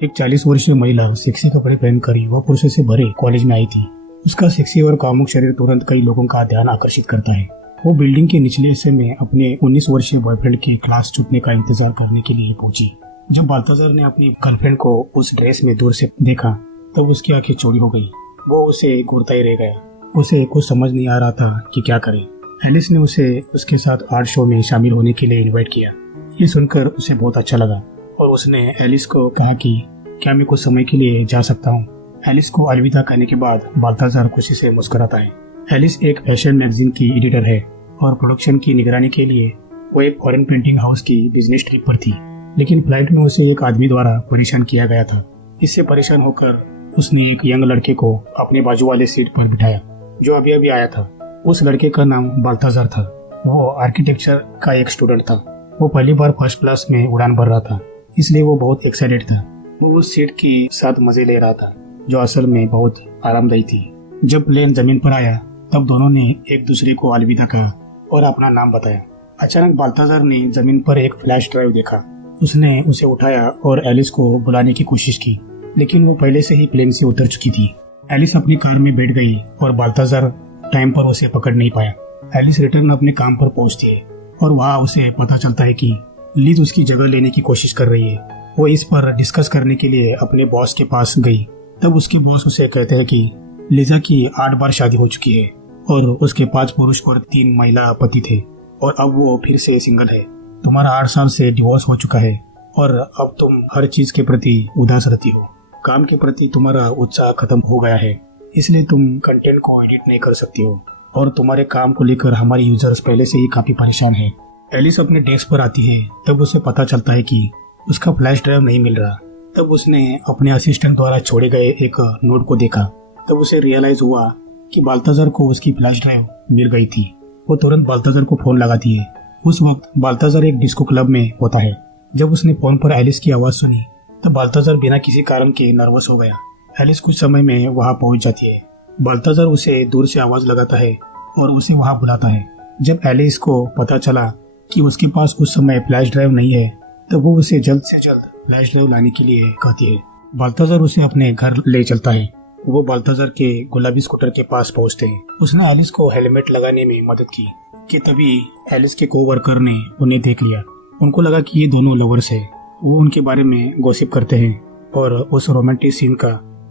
एक 40 वर्षीय महिला सेक्सी कपड़े पहनकर युवा पुरुषों से भरे कॉलेज में आई थी। उसका सेक्सी और कामुक शरीर तुरंत कई लोगों का ध्यान आकर्षित करता है। वो बिल्डिंग के निचले हिस्से में अपने 19 वर्षीय बॉयफ्रेंड के क्लास छूटने का इंतजार करने के लिए पहुंची। जब बाल्ताजार ने अपनी गर्लफ्रेंड को उस ड्रेस में दूर से देखा तब उसकी आंखें चौड़ी हो गई। वो उसे घूरता ही रह गया। उसे कुछ समझ नहीं आ रहा था कि क्या करे। एलिस ने उसे उसके साथ आर्ट शो में शामिल होने के लिए इनवाइट किया। ये सुनकर उसे बहुत अच्छा लगा और उसने एलिस को कहा कि क्या मैं कुछ समय के लिए जा सकता हूँ। एलिस को अलविदा कहने के बाद बाल्ताजार खुशी से मुस्कुराता है। एलिस एक फैशन मैगजीन की एडिटर है और प्रोडक्शन की निगरानी के लिए वो एक फॉरेन प्रिंटिंग हाउस की बिजनेस ट्रिप पर थी। लेकिन फ्लाइट में उसे एक आदमी द्वारा परेशान किया गया था। इससे परेशान होकर उसने एक यंग लड़के को अपने बाजू वाले सीट पर बिठाया जो अभी अभी आया था। उस लड़के का नाम बाल्ताजार था। वो आर्किटेक्चर का एक स्टूडेंट था। वो पहली बार फर्स्ट क्लास में उड़ान भर रहा था, इसलिए वो बहुत एक्साइटेड था। वो उस सीट के साथ मजे ले रहा था जो असल में बहुत आरामदायी थी। जब प्लेन जमीन पर आया तब दोनों ने एक दूसरे को अलविदा कहा और अपना नाम बताया। अचानक बाल्ताजार ने जमीन पर एक फ्लैश ड्राइव देखा। उसने उसे उठाया और एलिस को बुलाने की कोशिश की, लेकिन वो पहले से ही प्लेन से उतर चुकी थी। एलिस अपनी कार में बैठ गई और बाल्ताजार टाइम पर उसे पकड़ नहीं पाया। एलिस रिटर्न अपने काम पर पहुंचती है और वहाँ उसे पता चलता है कि लीज उसकी जगह लेने की कोशिश कर रही है। वो इस पर डिस्कस करने के लिए अपने बॉस के पास गई। तब उसके बॉस उसे कहते हैं कि लीजा की 8 बार शादी हो चुकी है और उसके 5 पुरुष और 3 महिला पति थे और अब वो फिर से सिंगल है। तुम्हारा 8 साल से डिवोर्स हो चुका है और अब तुम हर चीज के प्रति उदास रहती हो। काम के प्रति तुम्हारा उत्साह खत्म हो गया है, इसलिए तुम कंटेंट को एडिट नहीं कर सकती हो और तुम्हारे काम को लेकर हमारे यूजर्स पहले से ही काफी परेशान हैं। एलिस अपने डेस्क पर आती है तब उसे पता चलता है कि उसका फ्लैश ड्राइव नहीं मिल रहा। तब उसने अपने असिस्टेंट द्वारा छोड़े गए एक नोट को देखा। तब उसे रियलाइज हुआ कि बाल्ताजार को उसकी फ्लैश ड्राइव मिल गई थी। वो तुरंत बाल्ताजार को फोन लगाती है। उस वक्त बाल्ताजार एक डिस्को क्लब में होता है। जब उसने फोन पर एलिस की आवाज सुनी तब बाल्ताजार बिना किसी कारण के नर्वस हो गया। एलिस कुछ समय में वहां पहुंच जाती है। बाल्ताजार उसे दूर से आवाज लगाता है और उसे वहां बुलाता है। जब एलिस को पता चला कि उसके पास उस समय फ्लैश ड्राइव नहीं है तब वो उसे जल्द से जल्द फ्लैश ड्राइव लाने के लिए कहती है। बाल्ताजार उसे अपने घर ले चलता है। वो बाल्ताजार के गुलाबी स्कूटर के पास पहुंचते हैं। उसने एलिस को हेलमेट लगाने में मदद की कि तभी एलिस के कोवर्कर ने उन्हें देख लिया। उनको लगा कि ये दोनों लवर्स है। वो उनके बारे में गॉसिप करते हैं और उस रोमांटिक सीन का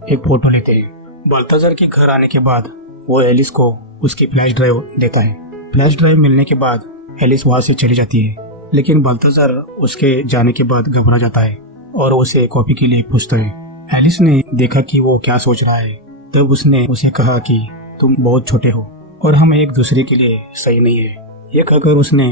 एक फोटो लेते हैं। बाल्ताजार के घर आने के बाद वो एलिस को उसकी फ्लैश ड्राइव देता है। फ्लैश ड्राइव मिलने के बाद एलिस वहाँ से चली जाती है, लेकिन बाल्ताजार उसके जाने के बाद घबरा जाता है और उसे कॉफी के लिए पूछता है। एलिस ने देखा कि वो क्या सोच रहा है। तब उसने उसे कहा कि तुम बहुत छोटे हो और हम एक दूसरे के लिए सही नहीं है। ये कहकर उसने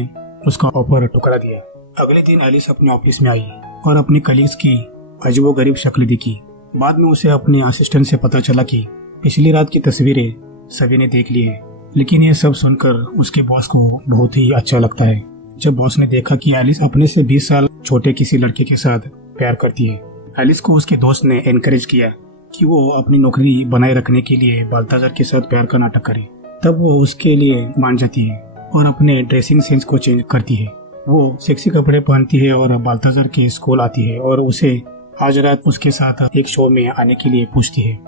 उसका ऑफर ठुकरा दिया। अगले दिन एलिस अपने ऑफिस में आई और अपने कलीग्स की अजीबोगरीब शक्ल दिखी। बाद में उसे अपने असिस्टेंट से पता चला कि पिछली रात की तस्वीरें सभी ने देख ली है। लेकिन ये सब सुनकर उसके बॉस को बहुत ही अच्छा लगता है। जब बॉस ने देखा कि एलिस अपने से 20 साल छोटे किसी लड़के के साथ प्यार करती है, एलिस को उसके दोस्त ने एनकरेज किया कि वो अपनी नौकरी बनाए रखने के लिए बाल्ताजार के साथ प्यार का नाटक करे। तब वो उसके लिए मान जाती है और अपने ड्रेसिंग सेंस को चेंज करती है। वो सेक्सी कपड़े पहनती है और बाल्ताजार के स्कूल आती है और उसे आज रात उसके साथ एक शो में आने के लिए पूछती है।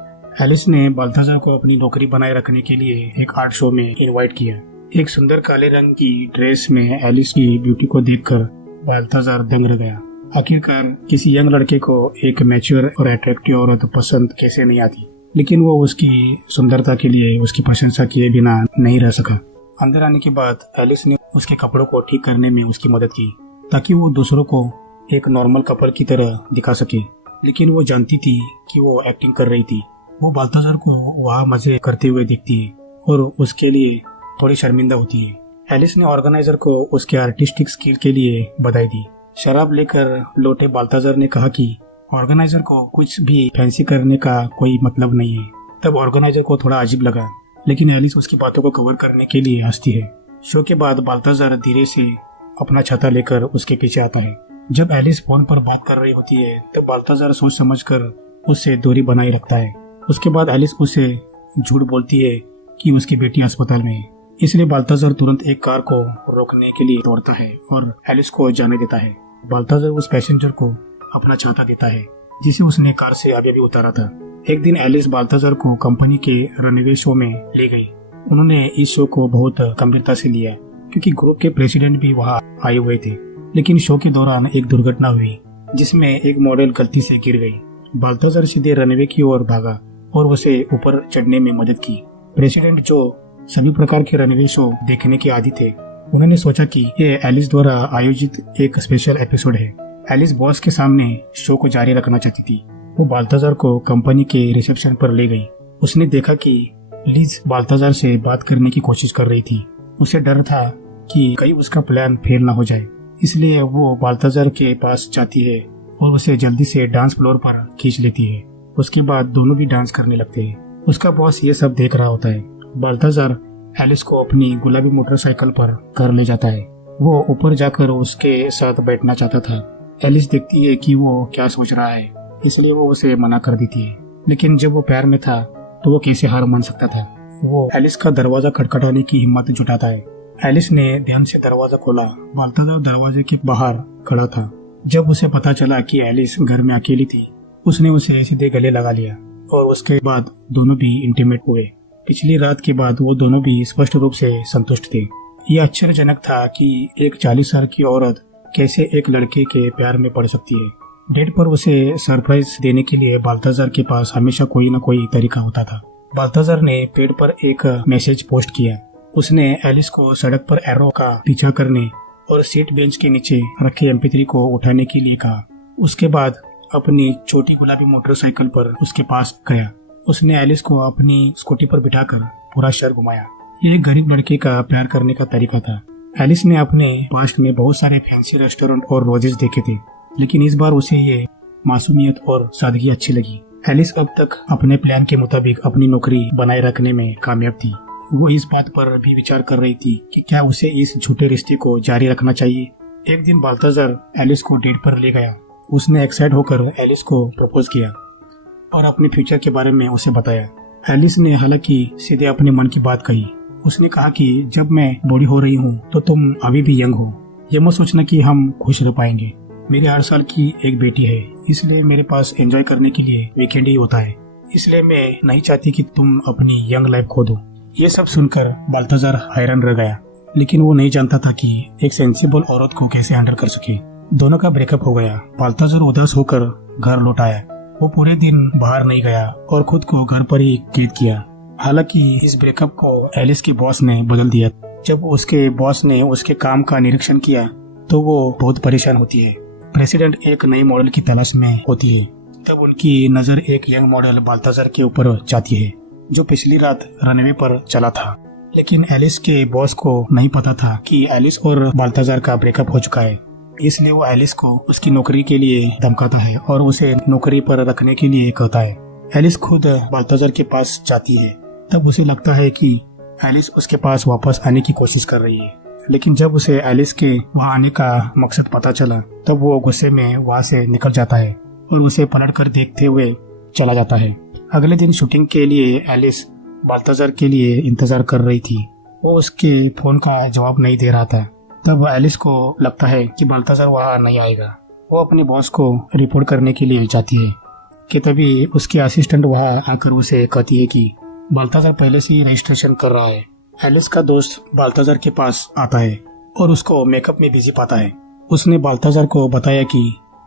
एलिस ने बाल्ताजार को अपनी नौकरी बनाए रखने के लिए एक आर्ट शो में इनवाइट किया। एक सुंदर काले रंग की ड्रेस में एलिस की ब्यूटी को देखकर बाल्ताजार दंग रह गया। आखिरकार किसी यंग लड़के को एक मैच्योर और अट्रैक्टिव औरत पसंद कैसे नहीं आती, लेकिन वो उसकी सुंदरता के लिए उसकी प्रशंसा किए बिना नहीं रह सका। अंदर आने के बाद एलिस ने उसके कपड़ों को ठीक करने में उसकी मदद की ताकि वो दूसरों को एक नॉर्मल कपल की तरह दिखा सके। लेकिन वो जानती थी कि वो एक्टिंग कर रही थी। वो बाल्ताजार को वहाँ मजे करते हुए दिखती है और उसके लिए थोड़ी शर्मिंदा होती है। एलिस ने ऑर्गेनाइजर को उसके आर्टिस्टिक स्किल के लिए बधाई दी। शराब लेकर लौटे बाल्ताजार ने कहा कि ऑर्गेनाइजर को कुछ भी फैंसी करने का कोई मतलब नहीं है। तब ऑर्गेनाइजर को थोड़ा अजीब लगा, लेकिन एलिस उसकी बातों को कवर करने के लिए हंसती है। शो के बाद बाल्ताजार धीरे से अपना छाता लेकर उसके पीछे आता है। जब एलिस फोन पर बात कर रही होती है तब बाल्ताजार सोच समझकर उससे दूरी बनाए रखता है। उसके बाद एलिस उसे झूठ बोलती है कि उसकी बेटी अस्पताल में है, इसलिए बाल्ताजार तुरंत एक कार को रोकने के लिए दौड़ता है और एलिस को जाने देता है। बाल्ताजार उस पैसेंजर को अपना छाता देता है जिसे उसने कार से अभी अभी उतारा था। एक दिन एलिस बाल्थाजार को कंपनी के रनवे शो में ले गई। उन्होंने इस शो को बहुत गंभीरता से लिया क्योंकि ग्रुप के प्रेसिडेंट भी वहां आए हुए थे। लेकिन शो के दौरान एक दुर्घटना हुई जिसमें एक मॉडल गलती से गिर गई। बाल्थाजार सीधे रनवे की ओर भागा और उसे ऊपर चढ़ने में मदद की। प्रेसिडेंट, जो सभी प्रकार के रनवे शो देखने के आदी थे, उन्होंने सोचा कि ये एलिस द्वारा आयोजित एक स्पेशल एपिसोड है। एलिस बॉस के सामने शो को जारी रखना चाहती थी। वो बाल्थाजार को कंपनी के रिसेप्शन पर ले गई। उसने देखा कि लिज बाल्थाजार से बात करने की कोशिश कर रही थी। उसे डर था कि कहीं उसका प्लान फेल ना हो जाए, इसलिए वो बाल्थाजार के पास जाती है और उसे जल्दी से डांस फ्लोर पर खींच लेती है। उसके बाद दोनों भी डांस करने लगते हैं। उसका बॉस ये सब देख रहा होता है। बाल्थाजार एलिस को अपनी गुलाबी मोटरसाइकिल पर कर ले जाता है। वो ऊपर जाकर उसके साथ बैठना चाहता था। एलिस देखती है कि वो क्या सोच रहा है, इसलिए वो उसे मना कर देती है। लेकिन जब वो प्यार में था तो वो कैसे हार मान सकता था। वो एलिस का दरवाजा खटखटाने की हिम्मत जुटाता है। एलिस ने ध्यान से दरवाजा खोला। बाल्थाजार दरवाजे के बाहर खड़ा था। जब उसे पता चला कि एलिस घर में अकेली थी, उसने उसे सीधे गले लगा लिया और उसके बाद दोनों भी इंटीमेट हुए। पिछली रात के बाद वो दोनों भी स्पष्ट रूप से संतुष्ट थे। यह आश्चर्यजनक था कि एक 40 साल की औरत कैसे एक लड़के के प्यार में पड़ सकती है। डेट पर उसे सरप्राइज देने के लिए बाल्थाजार के पास हमेशा कोई न कोई तरीका होता था। बाल्थाजार ने पेड़ पर एक मैसेज पोस्ट किया। उसने एलिस को सड़क पर एरो का पीछा करने और सीट बेंच के नीचे रखे MP3 को उठाने के लिए कहा। उसके बाद अपनी छोटी गुलाबी मोटरसाइकिल पर उसके पास गया। उसने एलिस को अपनी स्कूटी पर बिठाकर पूरा शहर घुमाया। ये एक गरीब लड़के का प्यार करने का तरीका था। एलिस ने अपने पास्ट में बहुत सारे फैंसी रेस्टोरेंट और रोजेस देखे थे, लेकिन इस बार उसे ये मासूमियत और सादगी अच्छी लगी। एलिस अब तक अपने प्लान के मुताबिक अपनी नौकरी बनाए रखने में कामयाब थी। वो इस बात पर भी विचार कर रही थी कि क्या उसे इस झूठे रिश्ते को जारी रखना चाहिए। एक दिन बाल्थाजार एलिस को डेट पर ले गया। उसने एक्साइट होकर एलिस को प्रपोज किया और अपने फ्यूचर के बारे में उसे बताया। एलिस ने हालांकि सीधे अपने मन की बात कही। उसने कहा कि जब मैं बूढ़ी हो रही हूँ तो तुम अभी भी यंग हो। ये मत सोचना कि हम खुश रह पाएंगे। मेरे 8 साल की एक बेटी है, इसलिए मेरे पास एंजॉय करने के लिए वीकेंड ही होता है। इसलिए मैं नहीं चाहती कि तुम अपनी यंग लाइफ खो दो। ये सब सुनकर बाल्थाजार हैरान रह गया, लेकिन वो नहीं जानता था कि एक सेंसिबल औरत को कैसे हैंडल कर सके। दोनों का ब्रेकअप हो गया। बाल्थाजार उदास होकर घर लौट आया। वो पूरे दिन बाहर नहीं गया और खुद को घर पर ही कैद किया। हालांकि इस ब्रेकअप को एलिस के बॉस ने बदल दिया। जब उसके बॉस ने उसके काम का निरीक्षण किया तो वो बहुत परेशान होती है। प्रेसिडेंट एक नई मॉडल की तलाश में होती है। तब उनकी नजर एक यंग मॉडल बाल्थाजार के ऊपर जाती है, जो पिछली रात रनवे पर चला था। लेकिन एलिस के बॉस को नहीं पता था कि एलिस और बाल्थाजार का ब्रेकअप हो चुका है। इसलिए वो एलिस को उसकी नौकरी के लिए धमकाता है और उसे नौकरी पर रखने के लिए कहता है। एलिस खुद बाल्थाजार के पास जाती है। तब उसे लगता है कि एलिस उसके पास वापस आने की कोशिश कर रही है। लेकिन जब उसे एलिस के वहां आने का मकसद पता चला तब वो गुस्से में वहां से निकल जाता है और उसे पलटकर देखते हुए चला जाता है। अगले दिन शूटिंग के लिए एलिस बाल्थाजार के लिए इंतजार कर रही थी। वो उसके फोन का जवाब नहीं दे रहा था। तब एलिस को लगता है कि बाल्थाजार वहां नहीं आएगा। वो अपने बॉस को रिपोर्ट करने के लिए जाती है कि तभी उसके असिस्टेंट वहां आकर उसे कहती है कि बाल्थाजार पहले से ही रजिस्ट्रेशन कर रहा है। एलिस का दोस्त बाल्थाजार के पास आता है और उसको मेकअप में बिजी पाता है। उसने बाल्थाजार को बताया कि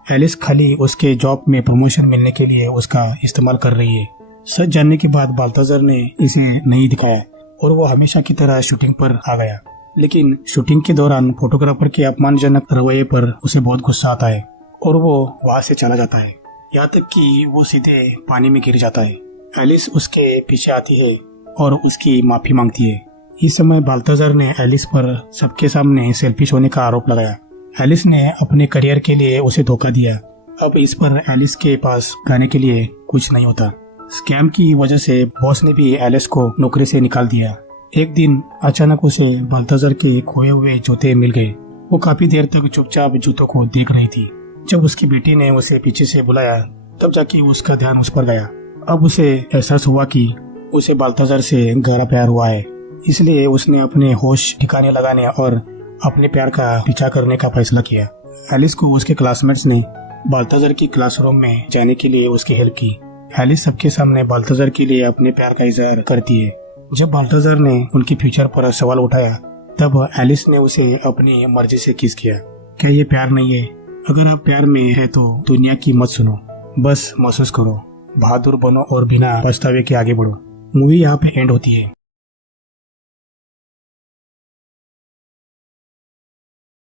एलिस खाली उसके जॉब में प्रमोशन मिलने के लिए उसका इस्तेमाल कर रही है। सच जानने के बाद बाल्थाजार ने इसे नहीं दिखाया और वो हमेशा की तरह शूटिंग पर आ गया। लेकिन शूटिंग के दौरान फोटोग्राफर के अपमानजनक रवैये पर उसे बहुत गुस्सा आता है और वो वहां से चला जाता है, यहाँ तक कि वो सीधे पानी में गिर जाता है। एलिस उसके पीछे आती है और उसकी माफी मांगती है। इस समय बाल्थाजार ने एलिस पर सबके सामने सेल्फिश होने का आरोप लगाया। एलिस ने अपने करियर के लिए उसे धोखा दिया। अब इस पर एलिस के पास गाने के लिए कुछ नहीं होता। स्कैम की वजह से बॉस ने भी एलिस को नौकरी से निकाल दिया। एक दिन अचानक उसे बाल्थाजार के खोए हुए जूते मिल गए। वो काफी देर तक चुपचाप जूतों को देख रही थी। जब उसकी बेटी ने उसे पीछे से बुलाया तब जाके उसका ध्यान उस पर गया। अब उसे एहसास हुआ कि उसे बाल्थाजार से गहरा प्यार हुआ है। इसलिए उसने अपने होश ठिकाने लगाने और अपने प्यार का पीछा करने का फैसला किया। एलिस को उसके क्लासमेट्स ने बाल्थाजर की क्लासरूम में जाने के लिए उसकी हेल्प की। एलिस सबके सामने बाल्थाजर के लिए अपने प्यार का इजहार करती है। जब बाल्थाजर ने उनके फ्यूचर पर सवाल उठाया तब एलिस ने उसे अपनी मर्जी से किस किया। क्या ये प्यार नहीं है? अगर आप प्यार में है तो दुनिया की मत सुनो, बस महसूस करो, बहादुर बनो और बिना पछतावे के आगे बढ़ो। मूवी यहाँ पे एंड होती है।